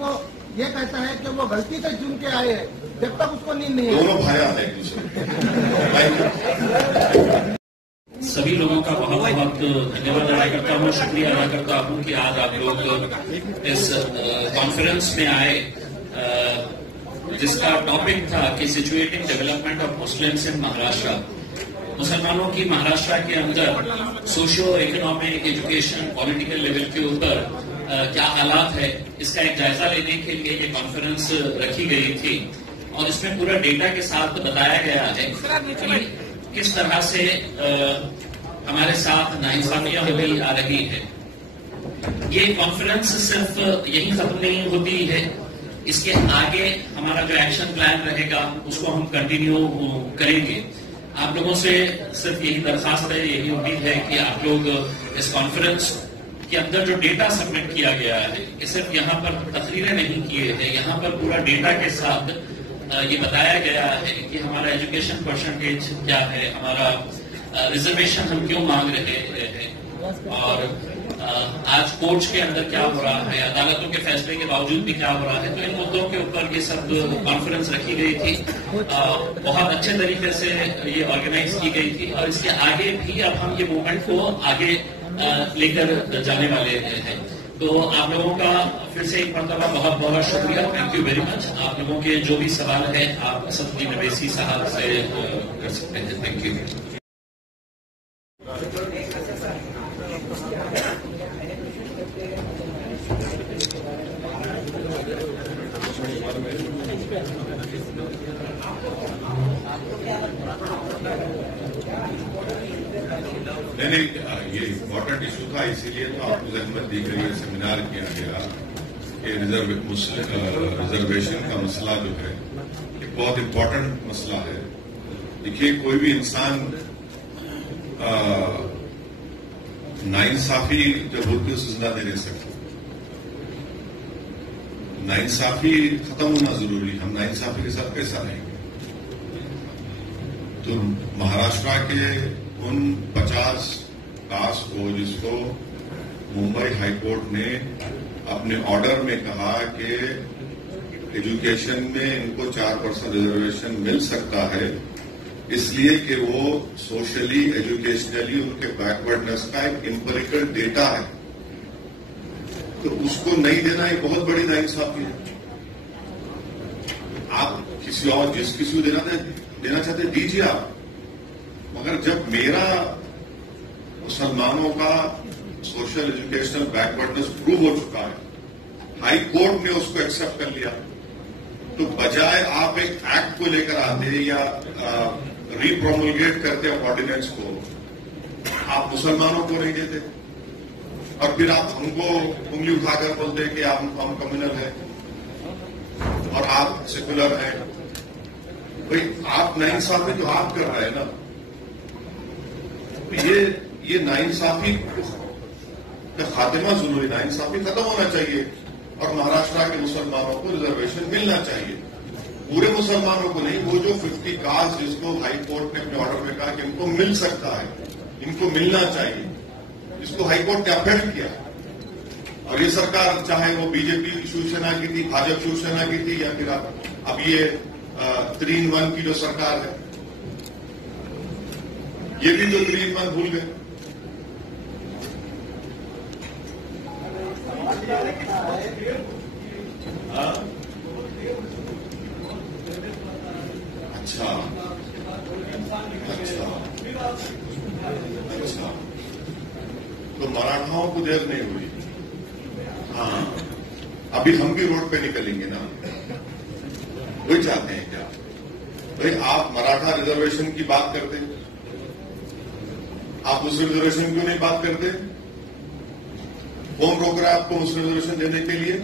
वो ये कहता है कि वो गलती से चुन के आए हैं, जब तक उसको नींद नहीं है। दोनों भाई आते हैं एक दूसरे। सभी लोगों का बहुत बहुत धन्यवाद अदा करता हूँ, शुक्रिया अदा करता हूँ कि आज आप लोग इस कॉन्फ्रेंस में आए, जिसका टॉपिक था कि situating development of Muslims in Maharashtra. मुसलमानों की महाराष्ट्र के अंदर socio economic, education, political level के ऊपर क्या हालात है, इसका एक जायजा लेने के लिए ये कॉन्फ्रेंस रखी गई थी और इसमें पूरा डेटा के साथ बताया गया है कि किस तरह से हमारे साथ नाइंसाफियां होती आ रही है। ये कॉन्फ्रेंस सिर्फ यही खत्म नहीं होती है, इसके आगे हमारा जो एक्शन प्लान रहेगा उसको हम कंटिन्यू करेंगे। आप लोगों से सिर्फ यही दरखास्त है, यही उम्मीद है कि आप लोग इस कॉन्फ्रेंस के अंदर जो डेटा सबमिट किया गया है, कि सिर्फ यहाँ पर तकरीरें नहीं किए हैं, यहाँ पर पूरा डेटा के साथ ये बताया गया है कि हमारा एजुकेशन परसेंटेज क्या है, हमारा रिजर्वेशन हम क्यों मांग रहे हैं और आज कोर्ट्स के अंदर क्या हो रहा है, अदालतों के फैसले के बावजूद भी क्या हो रहा है। तो इन मुद्दों के ऊपर ये सब कॉन्फ्रेंस रखी गई थी, बहुत अच्छे तरीके से ये ऑर्गेनाइज की गई थी और इसके आगे भी अब हम ये मूवमेंट को आगे लेकर जाने वाले हैं। तो आप लोगों का फिर से एक मरतबा बहुत बहुत शुक्रिया, थैंक यू वेरी मच। आप लोगों के जो भी सवाल है आप असदुद्दीन अवैसी साहब से कर सकते हैं। Thank you. नहीं, ये इम्पोर्टेंट इशू था, इसीलिए तो आपको जहमत दी गई, सेमिनार किया गया कि रिजर्वेशन का मसला जो है एक बहुत इम्पोर्टेंट मसला है। देखिए, कोई भी इंसान नाइंसाफी जब होती है उसे जिंदा नहीं रह सकता। नाइंसाफी खत्म होना जरूरी, हम नाइंसाफी के साथ कैसा रहेंगे। तो महाराष्ट्र के उन 50 कास्ट को जिसको मुंबई हाईकोर्ट ने अपने ऑर्डर में कहा कि एजुकेशन में इनको 4% रिजर्वेशन मिल सकता है, इसलिए कि वो सोशली, एजुकेशनली उनके बैकवर्डनेस का एक इंपेरिकल डेटा है, तो उसको नहीं देना एक बहुत बड़ी नाइंसाफी है। आप किसी और जिस किसी को देना चाहते दीजिए आप, मगर जब मेरा मुसलमानों का सोशल एजुकेशनल बैकवर्डनेस प्रूव हो चुका है, हाई कोर्ट ने उसको एक्सेप्ट कर लिया, तो बजाय आप एक एक्ट को लेकर आते या रिप्रोमulgate करते ऑर्डिनेंस को, आप मुसलमानों को नहीं देते और फिर आप हमको उंगली उठाकर बोलते कि हम कम्युनल हैं और आप सेकुलर हैं। भाई, आप नाइंसाफी जो आप कर रहे हैं ना, ये नाइंसाफी का खात्मा जरूरी, नाइंसाफी खत्म होना चाहिए और महाराष्ट्र के मुसलमानों को रिजर्वेशन मिलना चाहिए। पूरे मुसलमानों को नहीं, वो जो 50 कास्ट जिसको हाई कोर्ट ने अपने ऑर्डर में कहा कि इनको मिल सकता है, इनको मिलना चाहिए, इसको हाई कोर्ट ने अपेक्ट किया। और ये सरकार, चाहे वो बीजेपी शिवसेना की थी, भाजपा शिवसेना की थी, या फिर अब ये 3-in-1 की जो सरकार है, ये भी जो 3-in-1 भूल गए। अच्छा, तो मराठाओं को देर नहीं हुई। हाँ, अभी हम भी रोड पे निकलेंगे ना, वही चाहते हैं क्या? भाई, आप मराठा रिजर्वेशन की बात करते, आप मुस्लिम रिजर्वेशन क्यों नहीं बात करते? कौन रोक रहा है आपको मुस्लिम रिजर्वेशन देने के लिए?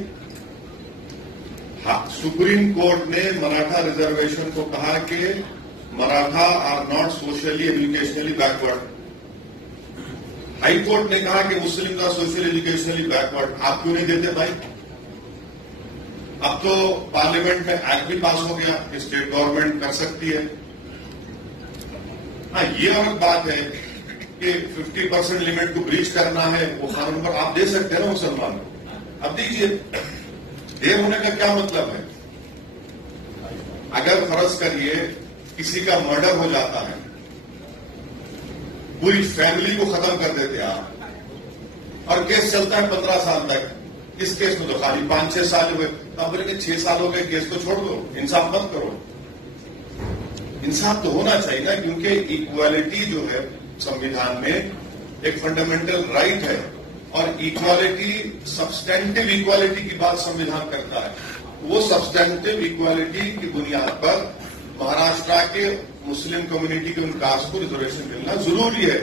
हाँ, सुप्रीम कोर्ट ने मराठा रिजर्वेशन को कहा कि Maratha are not socially educationally backward. High court ने कहा कि मुस्लिम का सोशल एजुकेशनली बैकवर्ड। आप क्यों नहीं देते भाई? अब तो पार्लियामेंट में एक्ट भी पास हो गया कि स्टेट गवर्नमेंट कर सकती है। हाँ, ये अलग बात है कि 50% लिमिट को ब्रीच करना है, वो कानून पर आप दे सकते हैं ना मुसलमान, अब दीजिए। देर होने का क्या मतलब है? अगर फर्ज करिए किसी का मर्डर हो जाता है, पूरी फैमिली को खत्म कर देते आप, और केस चलता है 15 साल तक। इस केस में तो खाली 5-6 साल हुए, अब बोलेंगे 6 साल हो गए, केस को छोड़ दो, इंसाफ मत करो। इंसाफ तो होना चाहिए ना, क्योंकि इक्वालिटी जो है संविधान में एक फंडामेंटल राइट है, और इक्वालिटी, सब्सटेंटिव इक्वालिटी की बात संविधान करता है। वो सब्सटेंटिव इक्वालिटी की बुनियाद पर महाराष्ट्र के मुस्लिम कम्युनिटी के उन कास्ट को रिजर्वेशन मिलना जरूरी है।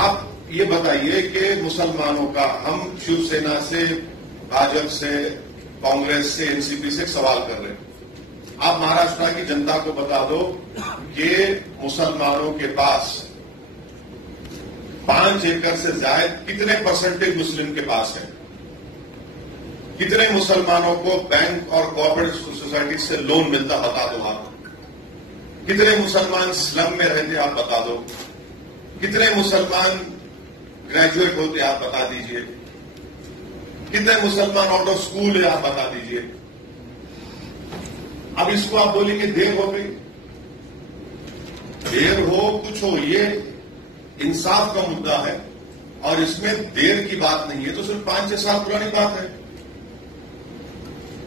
आप ये बताइए कि मुसलमानों का, हम शिवसेना से, भाजपा से, कांग्रेस से, एनसीपी से सवाल कर रहे हैं, आप महाराष्ट्र की जनता को बता दो कि मुसलमानों के पास 5 एकड़ से ज्यादा कितने परसेंटेज मुस्लिम के पास है? कितने मुसलमानों को बैंक और कोऑपरेटिव सोसाइटी से लोन मिलता, बता दो आप। कितने मुसलमान स्लम में रहते, आप बता दो। कितने मुसलमान ग्रेजुएट होते, आप बता दीजिए। कितने मुसलमान आउट ऑफ स्कूल है, आप बता दीजिए। अब इसको आप बोलेंगे देर हो गई, देर हो कुछ हो, ये इंसाफ का मुद्दा है, और इसमें देर की बात नहीं है, तो सिर्फ 5-6 साल पुरानी बात है।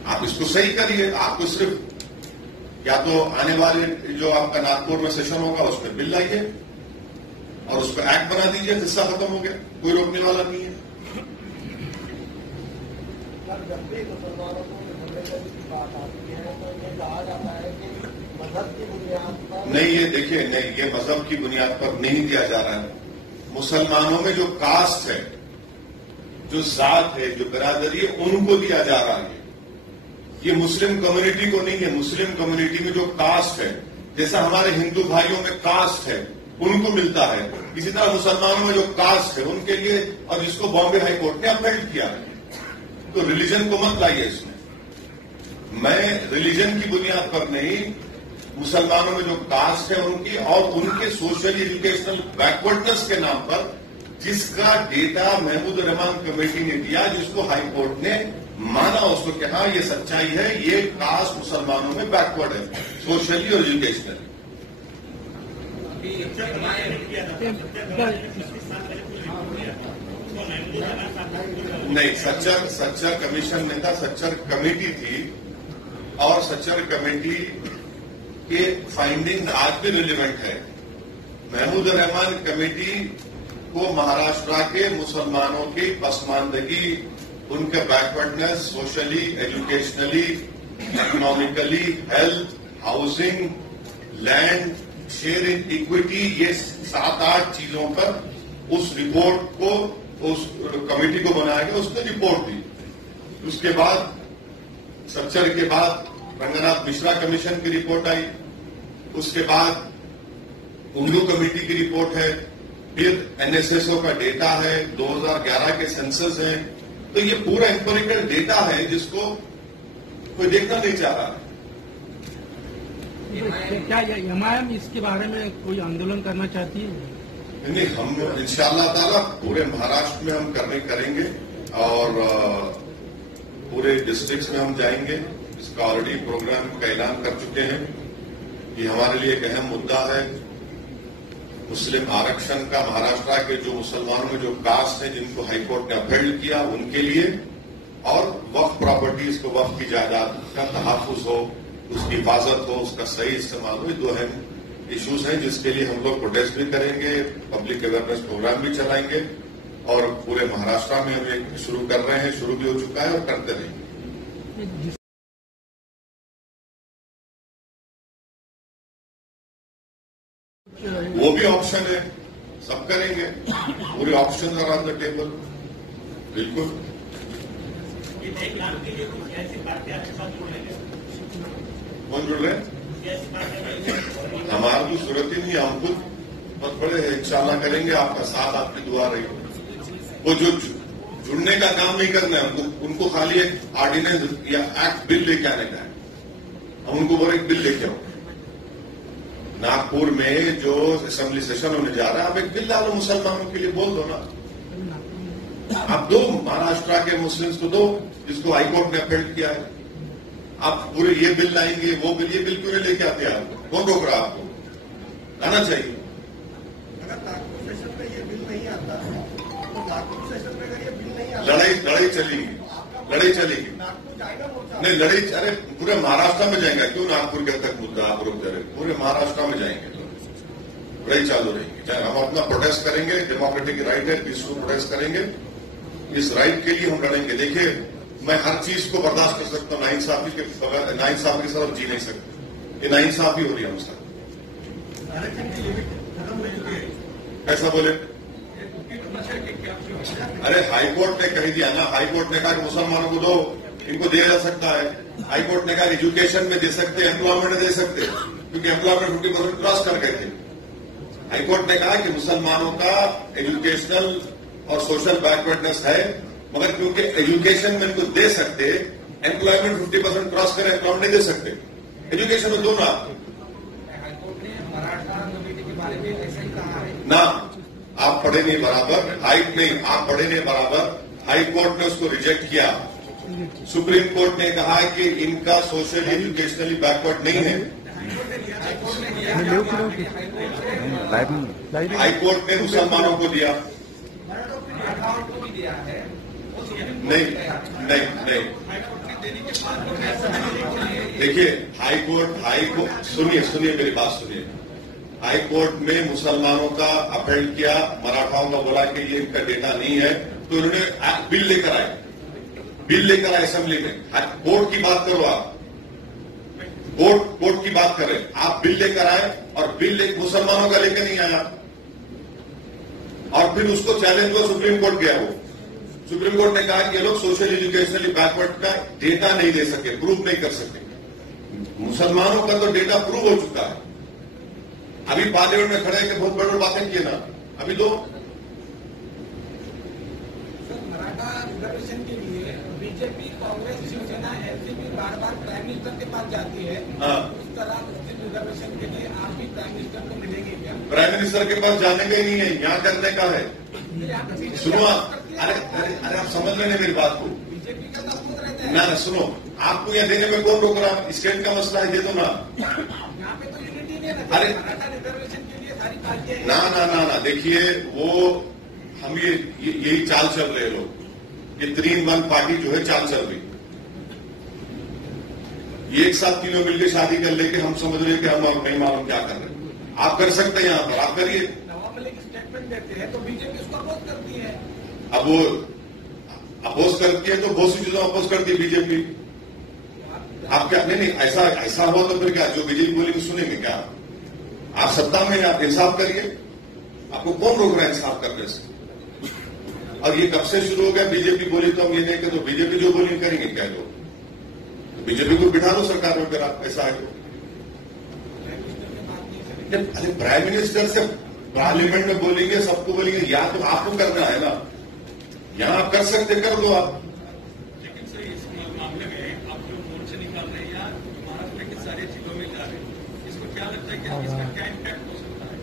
आप इसको सही करिए। आपको सिर्फ या तो आने वाले जो आपका नागपुर में सेशन होगा उसमें बिल लाइए और उसको एक्ट बना दीजिए, हिस्सा खत्म हो गया, कोई रोकने वाला नहीं है। जब भी मुसलमानों को रिजर्वेशन की बात आती है तो ये कहा जाता है कि मजहब की बुनियाद पर नहीं, ये देखिए, नहीं, ये मजहब की बुनियाद पर नहीं दिया जा रहा है। मुसलमानों में जो कास्ट है, जो जात है, जो बिरादरी है, उनको दिया जा रहा है। ये मुस्लिम कम्युनिटी को नहीं है। मुस्लिम कम्युनिटी में जो कास्ट है, जैसा हमारे हिंदू भाइयों में कास्ट है, उनको मिलता है, इसी तरह मुसलमानों में जो कास्ट है उनके लिए, और जिसको बॉम्बे हाई कोर्ट ने अपील किया है। तो रिलीजन को मत लाइए इसमें। मैं रिलीजन की बुनियाद पर नहीं, मुसलमानों में जो कास्ट है उनकी और उनके सोशल एजुकेशनल बैकवर्डनेस के नाम पर जिसका डेटा महमूद रहमान कमेटी ने दिया, जिसको हाई कोर्ट ने माना, उसको कि हाँ ये सच्चाई है, ये कास्ट मुसलमानों में बैकवर्ड है सोशली और एजुकेशनली। नहीं, सच्चर कमीशन नहीं था, सच्चर कमेटी थी, और सच्चर कमेटी के फाइंडिंग्स आज भी रिलेवेंट है। महमूद रहमान कमेटी को महाराष्ट्र के मुसलमानों की पसमानदगी, उनके backwardness socially, educationally, economically, health, housing, land sharing, equity, ये 7-8 चीजों पर उस रिपोर्ट को, उस कमेटी को बनाया गया, उसने रिपोर्ट दी। उसके बाद सच्चर के बाद रंगनाथ मिश्रा कमीशन की रिपोर्ट आई, उसके बाद उर्दू कमेटी की रिपोर्ट है, फिर एनएसएसओ का डेटा है, 2011 के सेंसस है। तो ये पूरा एम्पिरिकल डेटा है जिसको कोई देखना नहीं चाह रहा है। क्या एमआईएम इसके बारे में कोई आंदोलन करना चाहती है? नहीं, हम इंशाअल्लाह ताला पूरे महाराष्ट्र में हम करेंगे, और पूरे डिस्ट्रिक्ट्स में हम जाएंगे। इसका ऑलरेडी प्रोग्राम का ऐलान कर चुके हैं। ये हमारे लिए एक अहम मुद्दा है। मुस्लिम आरक्षण का महाराष्ट्र के जो मुसलमानों में जो कास्ट है, जिनको हाईकोर्ट ने अपील किया, उनके लिए, और वक्फ प्रॉपर्टीज को, वक्फ की जायदाद का तहफ्फुज हो, उसकी हिफाजत हो, उसका सही इस्तेमाल हो। ये 2 अहम इश्यूज हैं जिसके लिए हम लोग प्रोटेस्ट भी करेंगे, पब्लिक अवेयरनेस प्रोग्राम भी चलाएंगे, और पूरे महाराष्ट्र में हम एक शुरू कर रहे हैं, शुरू भी हो चुका है और करते रहेंगे। वो भी ऑप्शन है, सब करेंगे, पूरे option are on the table. बिल्कुल। कौन जुड़ रहे हैं? हमारा तो सूरत ही नहीं, हम खुद बहुत बड़े हैं, इंशाल्लाह करेंगे। आपका साथ, आपकी दुआ रही। वो जो जुड़ने का काम नहीं करना है, उनको खाली एक ऑर्डिनेंस या एक्ट, बिल लेके आने का है। हम उनको बोले एक बिल लेके आओ। नागपुर में जो असेंबली सेशन होने जा रहा है, आप एक बिल डालो मुसलमानों के लिए, बोल दो ना। आप दो महाराष्ट्र के मुस्लिम्स को दो, जिसको हाईकोर्ट ने अपील किया है। आप पूरे ये बिल लाएंगे, वो बिल, ये बिल क्यों नहीं लेके आते आप? कौन रोक रहा आपको? लाना चाहिए। अगर नागपुर सेशन में ये बिल नहीं आता तो नागपुर सेशन में अगर ये बिल नहीं आता, लड़ाई चलेगी, लड़ाई चलेगी। नागपुर जाएगा मोर्चा। नहीं, लड़ाई, अरे पूरे महाराष्ट्र में जाएगा, क्यों नागपुर के तक मुद्दा आप रोक दे रहे? पूरे महाराष्ट्र में जाएंगे तो लड़ाई चालू रहेगी। चाहे हम अपना प्रोटेस्ट करेंगे, डेमोक्रेटिक राइट है, पीसफुल प्रोटेस्ट करेंगे, इस राइट के लिए हम लड़ेंगे। देखिए, मैं हर चीज को बर्दाश्त कर सकता हूँ, नाइंसाफी के साथ हम जी नहीं सकते। ये नाइंसाफी हो रही है हम साथ। आरक्षण की लिमिट खत्म हो चुकी है। ऐसा बोले? अरे हाईकोर्ट ने कह दिया ना, हाईकोर्ट ने कहा कि मुसलमानों को दो, इनको दिया जा सकता है। हाईकोर्ट ने कहा एजुकेशन में दे सकते, एम्प्लॉयमेंट में दे सकते, क्योंकि एम्प्लॉयमेंट 50% क्रॉस कर गए थे। हाईकोर्ट ने कहा कि मुसलमानों का एजुकेशनल और सोशल बैकवर्डनेस है, मगर क्योंकि एजुकेशन में इनको दे सकते, एम्प्लॉयमेंट 50% क्रॉस करें, एम्प्लॉयमेंट नहीं दे सकते। एजुकेशन में दो ना। हाईकोर्ट ने मराठा कमेटी के बारे में ऐसा ही कहा है ना, आप पढ़े नहीं बराबर, हाइट नहीं, आप पढ़े नहीं बराबर। हाईकोर्ट ने उसको रिजेक्ट किया। सुप्रीम कोर्ट ने कहा कि इनका सोशल एजुकेशनली बैकवर्ड नहीं है। हाईकोर्ट ने मुसलमानों को दिया, मराठाओं को भी दिया है। नहीं नहीं नहीं। देखिए, हाईकोर्ट सुनिए मेरी बात सुनिए। हाईकोर्ट में मुसलमानों का अपील किया, मराठाओं का बोला कि ये इनका डेटा नहीं है, तो उन्होंने बिल लेकर आए असेंबली में। कोर्ट की बात करो आप, कोर्ट की बात करें आप, बिल लेकर आए और बिल मुसलमानों का लेकर नहीं आया, और फिर उसको चैलेंज हुआ, सुप्रीम कोर्ट गया। वो सुप्रीम कोर्ट ने कहा कि ये लोग सोशल एजुकेशनली बैकवर्ड का डेटा नहीं ले सके, प्रूव नहीं कर सके। मुसलमानों का तो डेटा प्रूव हो चुका है। अभी पार्लियामेंट में खड़े होकर बहुत बड़ी बातें किए ना, अभी दो। मराठा रिजर्वेशन के लिए बीजेपी, कांग्रेस, शिवसेना, एनसीपी बार-बार प्राइम मिनिस्टर के पास जाती है। हाँ। उस तरह मुस्लिम रिजर्वेशन के लिए आप भी प्राइम मिनिस्टर को मिलेंगे क्या? प्राइम मिनिस्टर के पास जाने का ही नहीं है, यहाँ करने का है। सुनो अरे आप समझ लेने मेरी बात को। बीजेपी का मजबूत रहता है ना सुनो, आपको यहाँ देने में कौन रोक रहा? स्टेट का मसला है, दे दो ना। यहाँ पे तो यूनिटी नहीं है। अरे मराठा रिजर्वेशन के लिए सारी पार्टियां ना, देखिए, वो हम यही चाल चल रहे लोग, ये 3-1 पार्टी जो है चाल चल रही। ये एक साथ तीनों मिलकर शादी कर लेके हम समझ रहे कि हम नहीं मालूम क्या कर रहे हैं। आप कर सकते हैं, यहाँ पर आप करिए। नवाब मलिक स्टेटमेंट देते हैं तो बीजेपी उसको अपोज करती है। अब वो अपोज करती है तो बहुत सी चीजों अपोज करती है बीजेपी। आप क्या नहीं ऐसा हुआ तो फिर क्या, जो बीजेपी बोलेंगे सुनेंगे क्या? आप सत्ता में, आप इंसाफ करिए। आपको कौन रोक रहा है इंसाफ करने से? और ये कब से शुरू हो गया? बीजेपी बोली तो हम ये नहीं कहते, तो बीजेपी जो बोली करेंगे क्या लोग? बीजेपी को बिठा दो सरकार में, अगर आप ऐसा है तो। अरे प्राइम मिनिस्टर से पार्लियामेंट में बोलेंगे, सबको बोलेंगे, या तो आपको करना है ना, यहां आप कर सकते, कर दो आप। लेकिन सर, इस मामले में आप जो मोर्चे निकाल रहे हैं या महाराष्ट्र के सारे जिलों में जा रहे हैं, इसको क्या लगता है कि इसका क्या इम्पैक्ट हो सकता है?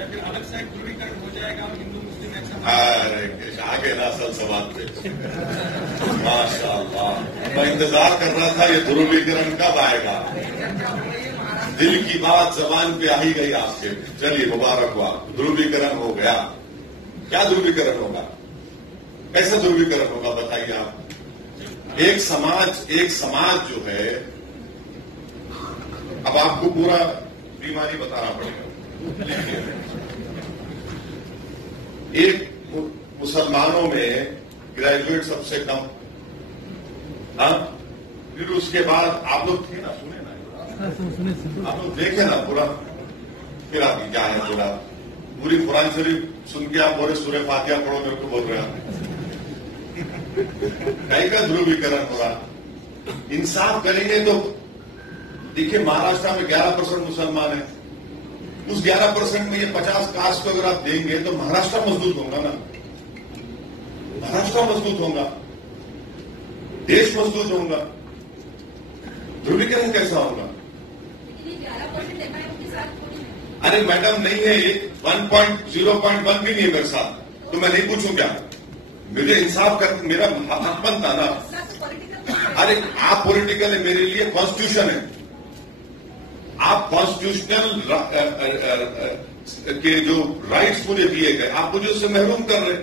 या फिर अलग से ध्रुवीकरण हो जाएगा और हिंदू मुस्लिम अरे आगे ना असल सवाल पे माशाअल्लाह, मैं इंतजार कर रहा था ये ध्रुवीकरण कब आएगा। दिल की बात जबान पे आ ही गई आपके। चलिए, मुबारक हुआ, ध्रुवीकरण हो गया। क्या ध्रुवीकरण होगा? कैसे ध्रुवीकरण होगा बताइए आप। एक समाज जो है, अब आपको पूरा बीमारी बताना पड़ेगा। एक मुसलमानों में ग्रेजुएट सबसे कम, हाँ, फिर उसके बाद आप लोग थे ना, सुने ना, आप लोग देखे ना पूरा, फिर आप क्या है पूरा पूरी कुरान शरीफ सुन के आप बोले सूरह फातिहा पढ़ो, मेरे को बोल रहे हैं कहीं का ध्रुवीकरण हो रहा। इंसाफ करेंगे तो देखिए, महाराष्ट्र में 11% मुसलमान है, उस 11% में ये 50 कास्ट को अगर आप देंगे तो महाराष्ट्र मजबूत होगा ना, महाराष्ट्र मजबूत होगा, देश मजबूत होगा। ध्रुवीकरण कैसा होगा? अरे मैडम नहीं है, ये 1.0.1 भी नहीं है मेरे साथ, तो मैं नहीं पूछूं क्या? मुझे इंसाफ कर मेरा हक बनता ना। अरे आप पॉलिटिकल है, मेरे लिए कॉन्स्टिट्यूशन है। आप कॉन्स्टिट्यूशनल के जो राइट्स मुझे दिए गए, आप मुझे उससे महरूम कर रहे।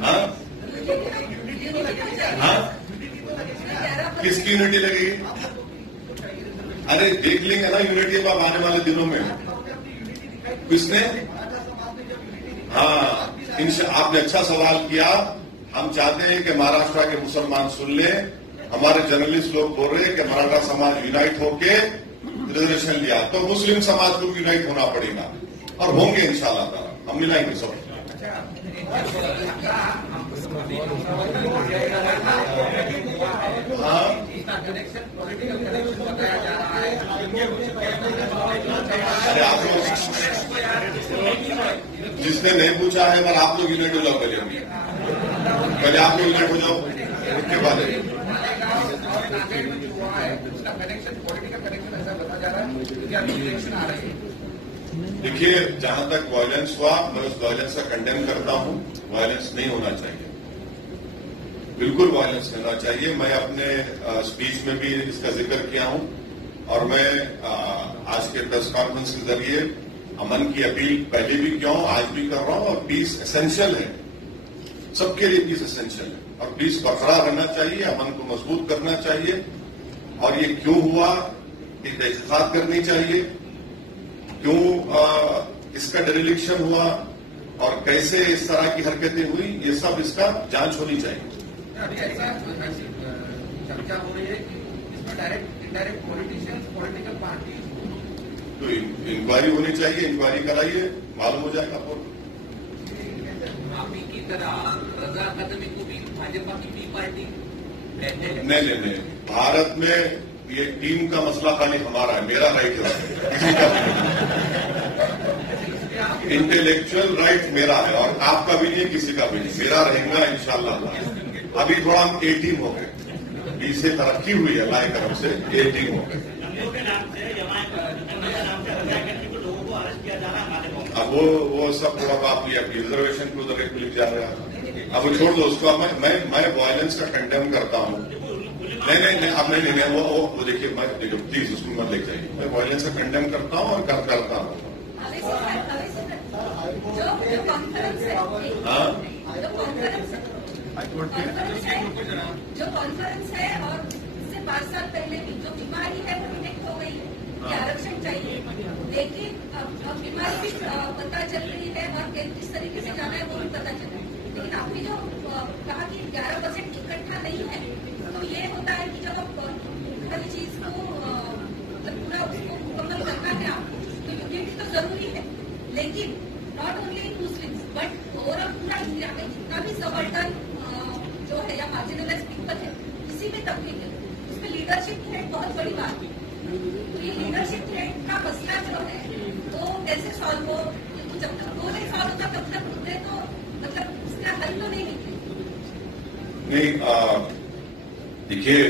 हाँ हाँ, किसकी यूनिटी लगेगी? अरे देख लेंगे ना यूनिटी अब आने वाले दिनों में। किसने? हाँ, आपने अच्छा सवाल किया। हम चाहते हैं कि महाराष्ट्र के मुसलमान सुन ले। हमारे जर्नलिस्ट लोग बोल रहे हैं कि मराठा समाज यूनाइट होके रिजर्वेशन लिया, तो मुस्लिम समाज को यूनाइट होना पड़ेगा और होंगे इंशाल्लाह ताला। हम मिलाएंगे सब। हाँ, अरे आप लोग जिसने नहीं पूछा है, पर आप लोग यूनाइट हो जाओ पहले आप लोग यूनाइट हो जाओ, उसके बाद देखिए, जहां तक वायलेंस हुआ, मैं उस वायलेंस का कंडेम करता हूं। वायलेंस नहीं होना चाहिए, बिल्कुल वायलेंस नहीं होना चाहिए। मैं अपने स्पीच में भी इसका जिक्र किया हूं और मैं आज के प्रेस कॉन्फ्रेंस के जरिए अमन की अपील पहले भी किया हूं, आज भी कर रहा हूं। और पीस एसेंशियल है, सबके लिए पीस एसेंशियल है और पीस बरकरार रहना चाहिए, अमन को मजबूत करना चाहिए। और ये क्यों हुआ, ये तहकीकात करनी चाहिए, क्यों इसका डिरेलिक्शन हुआ और कैसे इस तरह की हरकतें हुई, ये सब इसका जांच होनी चाहिए। अभी ऐसा चर्चा हो रही है कि इसमें direct indirect politicians, political party, तो इंक्वायरी होनी चाहिए। इंक्वायरी कराइए, मालूम हो जाएगा आपको। आप की तरह रजा अकादमी को भी भाजपा की बी पार्टी नहीं, भारत में ये टीम का मसला खाली हमारा है, मेरा राइट है, इंटेलेक्चुअल राइट मेरा है और आपका भी नहीं, किसी का भी नहीं, मेरा रहेगा इंशाल्लाह। अभी थोड़ा हम ए टीम हो गए, बी से तरक्की हुई है अल्लाह की तरफ से, ए टीम हो गए। अब वो सब थोड़ा आप ये रिजर्वेशन को उधर लिख जा रहा है, अब वो छोड़ दो उसको। मैं वायलेंस का कंडेम करता हूँ। नहीं, अब नहीं, वो देखिए, मैं देखो प्लीज उसको मत ले जाइए। मैं वायलेंस का कंडेम करता हूँ और करता हूँ। जो कॉन्फ्रेंस है और इससे 5 साल पहले भी जो बीमारी है वो डिटेक्ट हो गई है कि आरक्षण चाहिए, लेकिन अब बीमारी भी पता चल रही है और किस तरीके से जाना है वो भी पता चल रहा है। लेकिन आपने जो कहा कि 11% इकट्ठा नहीं है, तो ये होता है कि जब आप हर चीज को पूरा उसको मुकम्मल करना है आपको, तो यूनिटी तो जरूरी है, लेकिन not only in Muslims but overall पूरा इंडिया में जितना भी सबअर्टन जो है या मार्जिनलाइज पीपल है, किसी में तकलीफ है, उसमें लीडरशिप थ्रेट बहुत बड़ी बात है। तो ये लीडरशिप थ्रेट का मसला जो है तो कैसे सॉल्व हो, जब तक वो नहीं सॉल्व होता तब तक मुद्दे तो मतलब इसका हल तो नहीं निकले। नहीं, देखिए,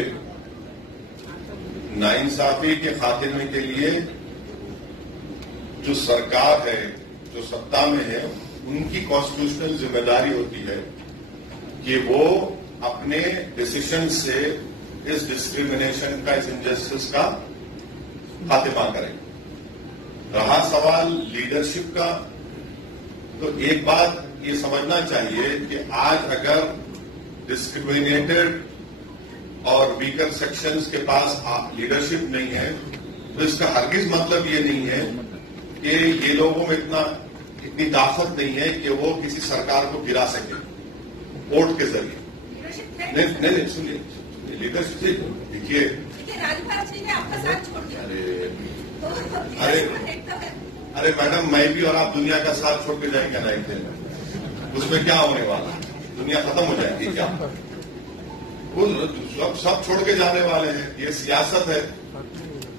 नाइंसाफी के खात्मे के लिए जो सरकार है, जो सत्ता में है, उनकी कॉन्स्टिट्यूशनल जिम्मेदारी होती है कि वो अपने डिसीजन से इस डिस्क्रिमिनेशन का, इस इनजस्टिस का खात्मा करें। रहा सवाल लीडरशिप का, तो एक बात ये समझना चाहिए कि आज अगर डिस्क्रिमिनेटेड और वीकर सेक्शंस के पास लीडरशिप नहीं है, तो इसका हरगिज मतलब ये नहीं है कि ये लोगों में इतनी ताकत नहीं है कि वो किसी सरकार को गिरा सके वोट के जरिए। नहीं, सुनिए, लीडरशिप देखिए, राजपाल जी ने आपका साथ छोड़ दिया। अरे मैडम, मैं भी और आप दुनिया का साथ छोड़ के जाएंगे ना एक दिन, उसमें क्या होने वाला है? दुनिया खत्म हो जाएगी क्या? वो सब छोड़ के जाने वाले हैं, ये सियासत है।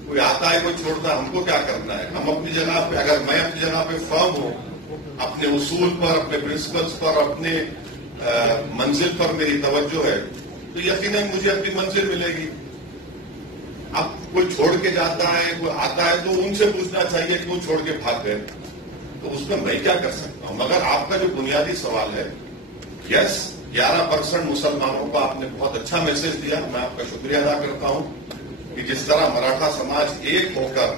कोई आता है, कोई छोड़ता है, हमको क्या करना है? हम अपनी जगह पे, अगर मैं अपनी जगह पे फर्म हूं, अपने उसूल पर, अपने प्रिंसिपल्स पर, अपने मंजिल पर मेरी तवज्जो है, तो यकीनन मुझे अपनी मंजिल मिलेगी। अब कोई छोड़ के जाता है, कोई आता है, तो उनसे पूछना चाहिए कि वो छोड़ के भाग गए। तो उसमें मैं क्या कर सकता हूं? मगर आपका जो बुनियादी सवाल है, यस 11% मुसलमानों को आपने बहुत अच्छा मैसेज दिया, मैं आपका शुक्रिया अदा करता हूं कि जिस तरह मराठा समाज एक होकर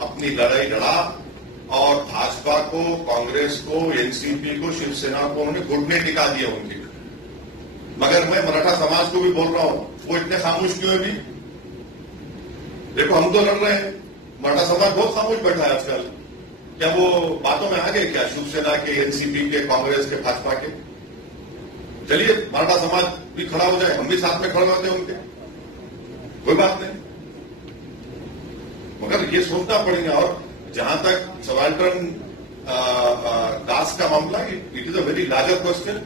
अपनी लड़ाई लड़ा और भाजपा को, कांग्रेस को, एनसीपी को, शिवसेना को उन्होंने घुटने टिका दिए उनके। मगर मैं मराठा समाज को भी बोल रहा हूं, वो इतने खामोश क्यों है भी? देखो हम तो लड़ रहे हैं, मराठा समाज बहुत खामोश बैठा है आजकल। क्या वो बातों में आ गए क्या शिवसेना के, एनसीपी के, कांग्रेस के, भाजपा के? चलिए मराठा समाज भी खड़ा हो जाए, हम भी साथ में खड़े होते हैं उनके, कोई बात नहीं। मगर ये सोचना पड़ेगा। और जहां तक सबाल्टर्न दास का मामला, it is a very larger question,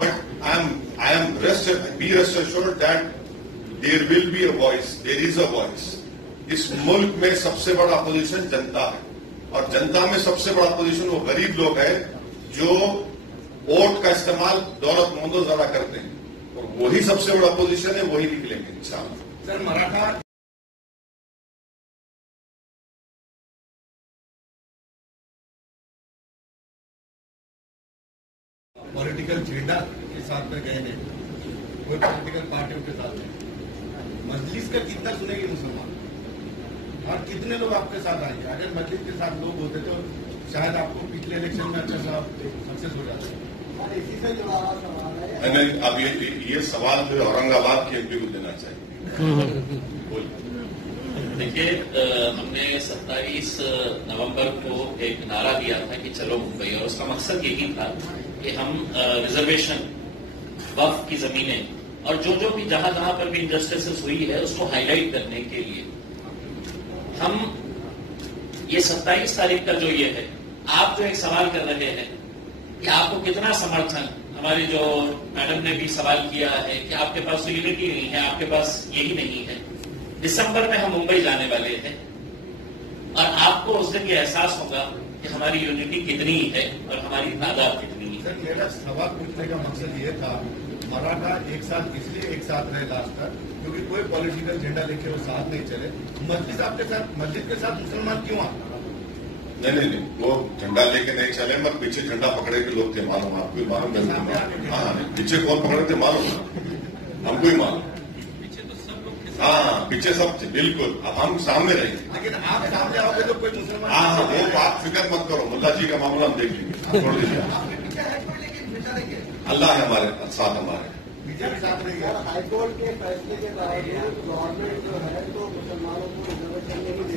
but I am be rest assured that there will be a voice, there is a voice. इस मुल्क में सबसे बड़ा अपोजिशन जनता है, और जनता में सबसे बड़ा अपोजिशन वो गरीब लोग हैं जो वोट का इस्तेमाल दौलतमंदों ज्यादा करते हैं, और वही सबसे बड़ा अपोजिशन है, वही निकलेंगे इंशाल्लाह। सर मराठा पॉलिटिकल झेंडा के साथ में गए हैं, कोई पॉलिटिकल पार्टियों के साथ में, मजलिस का कितना सुनेंगे मुसलमान और कितने लोग आपके साथ आएंगे? अगर मजलिस के साथ लोग होते तो शायद आपको पिछले इलेक्शन में अच्छा सा सक्सेस हो जाता है। इसी से जुड़ा हुआ सवाल है। नहीं, अब ये सवाल जो औरंगाबाद के एमपी को देना चाहिए। देखिए, हमने 27 नवंबर को एक नारा दिया था कि चलो मुंबई, और उसका मकसद यही था कि हम रिजर्वेशन, वक्फ की जमीनें और जो भी जहां जहां पर भी इंजस्टिस हुई है उसको हाईलाइट करने के लिए हम ये 27 तारीख का जो ये है, आप जो एक सवाल कर रहे हैं कि आपको कितना समर्थन, हमारी जो मैडम ने भी सवाल किया है कि आपके पास तो यूनिटी नहीं है, आपके पास यही नहीं है। दिसंबर में हम मुंबई जाने वाले हैं और आपको उस दिन ये एहसास होगा कि हमारी यूनिटी कितनी है और हमारी तादाद कितनी है। सर मेरा सवाल पूछने का मकसद ये था, मराठा एक साथ इसलिए एक साथ रहे लास्ट तक क्योंकि कोई पॉलिटिकल झंडा लेके वो साथ नहीं चले। मस्जिद आपके साथ, मस्जिद के साथ मुसलमान क्यों आ? नहीं, वो झंडा लेके नहीं चले, मगर पीछे झंडा पकड़े के लोग थे, मालूम आपको? मालूम है? हाँ, पीछे कौन पकड़े थे मालूम, हमको ही मालूम। हाँ, पीछे सब थे, बिल्कुल। अब हम सामने रहेंगे, लेकिन आप सामने आओगे तो कोई मुसलमान। हाँ, वो आप फिक्र मत करो, मुल्ला जी का मामला हम देख लेंगे, छोड़ दीजिए। अल्लाह है हमारे साथ, हमारे बीजेपी साथ रही है। हाईकोर्ट के फैसले के बावजूद गवर्नमेंट जो है तो मुसलमानों को रिजर्वेशन नहीं दे रही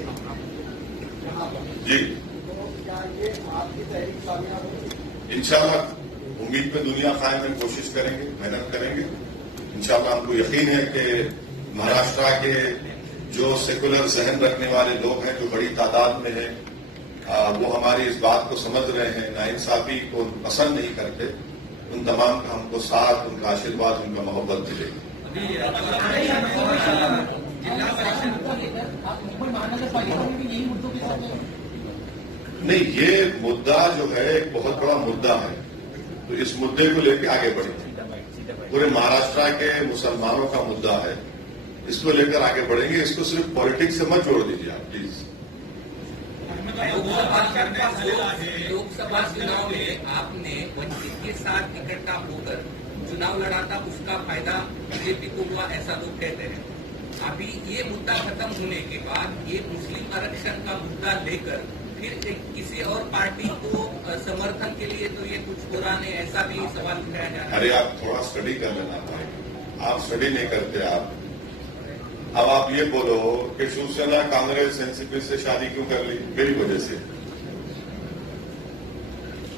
यहाँ पर जी। तो क्या ये आपकी तहरीक कामयाब होगी? इंशाल्लाह उम्मीद पे दुनिया कायम में कोशिश करेंगे, मेहनत करेंगे। इंशाल्लाह हमको यकीन है कि महाराष्ट्र के जो सेकुलर जहन रखने वाले लोग हैं, जो बड़ी तादाद में हैं, वो हमारी इस बात को समझ रहे हैं, नाइंसाफी को पसंद नहीं करते। उन तमाम का हमको साथ, उनका आशीर्वाद, उनका मोहब्बत मिलेगी। नहीं, ये मुद्दा जो है एक बहुत बड़ा मुद्दा है, तो इस मुद्दे को लेकर आगे बढ़ेंगे। पूरे महाराष्ट्र के मुसलमानों का मुद्दा है, इसको लेकर आगे बढ़ेंगे। इसको सिर्फ पॉलिटिक्स से मत जोड़ दीजिए आप, प्लीज। लोकसभा चुनाव में आपने वंचित के साथ इकट्ठा होकर चुनाव लड़ा था, उसका फायदा बीजेपी को हुआ, ऐसा लोग कहते हैं। अभी ये मुद्दा खत्म होने के बाद ये मुस्लिम आरक्षण का मुद्दा लेकर फिर किसी और पार्टी को समर्थन के लिए तो ये कुछ हो रहा नहीं, ऐसा भी सवाल उठाया जा रहा है। अरे आप थोड़ा स्टडी कर लेना भाई, आप स्टडी नहीं करते आप। अब आप ये बोलो कि शिवसेना कांग्रेस एनसीपी से शादी क्यों कर ली? मेरी वजह से।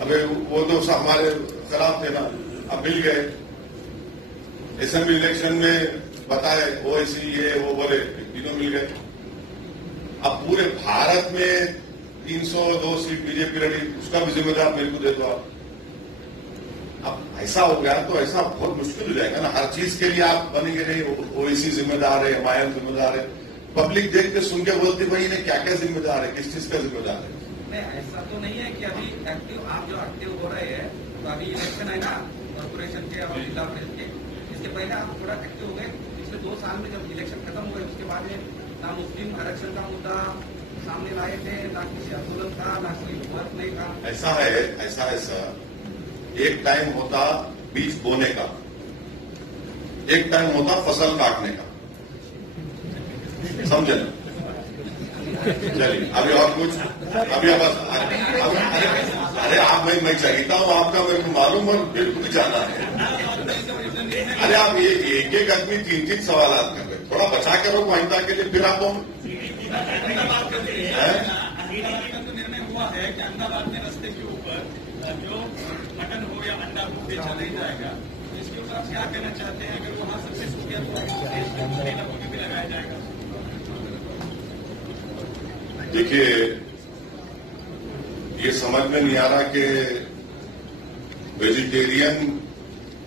अबे वो तो हमारे खिलाफ थे ना, अब मिल गए। असेंबली इलेक्शन में बताए वो ऐसी ये वो बोले, तीनों मिल गए। अब पूरे भारत में 302 सीट बीजेपी लड़ी, उसका भी जिम्मेदार मेरे को दे दो आप। अब ऐसा हो गया तो ऐसा बहुत मुश्किल हो जाएगा ना, हर चीज के लिए आप बनेंगे नहीं, ओवैसी जिम्मेदार है, हमायन जिम्मेदार है। पब्लिक देख के सुन के बोलती भाई इन्हें क्या क्या जिम्मेदार है, किस चीज का जिम्मेदार है? नहीं, ऐसा तो नहीं है कि अभी एक्टिव, आप जो एक्टिव हो रहे हैं तो अभी इलेक्शन है ना कॉर्पोरेशन के और जिला परिषद के, इसके पहले आप थोड़ा एक्टिव हो गए। पिछले 2 साल में जब इलेक्शन खत्म हुए उसके बाद में ना मुस्लिम आरक्षण का मुद्दा सामने लाए थे, ना किसी आंदोलन था, ना कोई वर्क नहीं था। ऐसा है सर, एक टाइम होता बीज बोने का, एक टाइम होता फसल काटने का, समझे ना? चलिए अभी और कुछ, अभी अब अरे आप मैं चाहता हूँ आपका मेरे को मालूम और बिल्कुल भी जाना है। अरे आप ये एक आदमी 3 सवाल कर रहे, थोड़ा बचा के रखो आइंदा के लिए, फिर आप निर्णय हुआ है कि अहमदाबाद में रास्ते के ऊपर जो मटन हो या अंडा हो बेचा नहीं जाएगा, तो इसके ऊपर आप क्या कहना चाहते हैं? अगर वहां सक्सेस हो गया तो भी लगाया जाएगा। देखिए, ये समझ में नहीं आ रहा कि वेजिटेरियन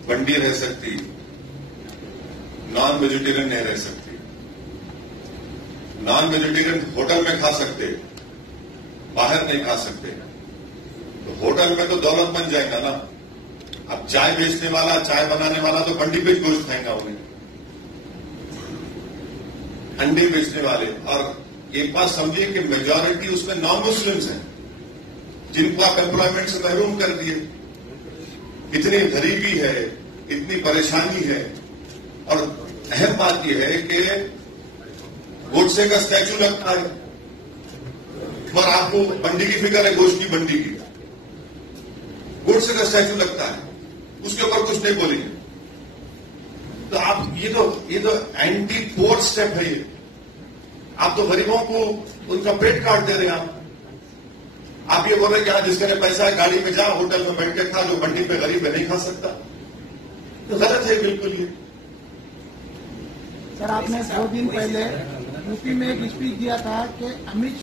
मंडी रह सकती, नॉन वेजिटेरियन नहीं रह सकती। नॉन वेजिटेरियन होटल में खा सकते, बाहर नहीं खा सकते। तो होटल में तो दौलत बन जाएगा ना। अब चाय बेचने वाला, चाय बनाने वाला तो मंडी पे गोश्त खाएगा उन्हें, अंडे बेचने वाले। और एक बात समझिए कि मेजॉरिटी उसमें नॉन मुस्लिम्स हैं, जिनको आप एम्प्लॉयमेंट से महरूम कर दिए। इतनी गरीबी है, इतनी परेशानी है। और अहम बात यह है कि गोडसे का स्टैचू लगता है और आपको मंडी की फिक्र है, गोश्त की मंडी की। गोडसे का स्टैचू लगता है, उसके ऊपर कुछ नहीं बोलेंगे। तो आप ये तो एंटी पोर स्टेप है ये। आप तो गरीबों को उनका पेट काट दे रहे हैं। आप ये बोल रहे कि जिसके लिए पैसा है गाड़ी में जा, होटल में बैठ के खा, जो मंडी पे गरीब है नहीं खा सकता। तो गलत है बिल्कुल ये। सर, आपने 2 दिन पहले यूपी में एक स्पीच दिया था कि अमित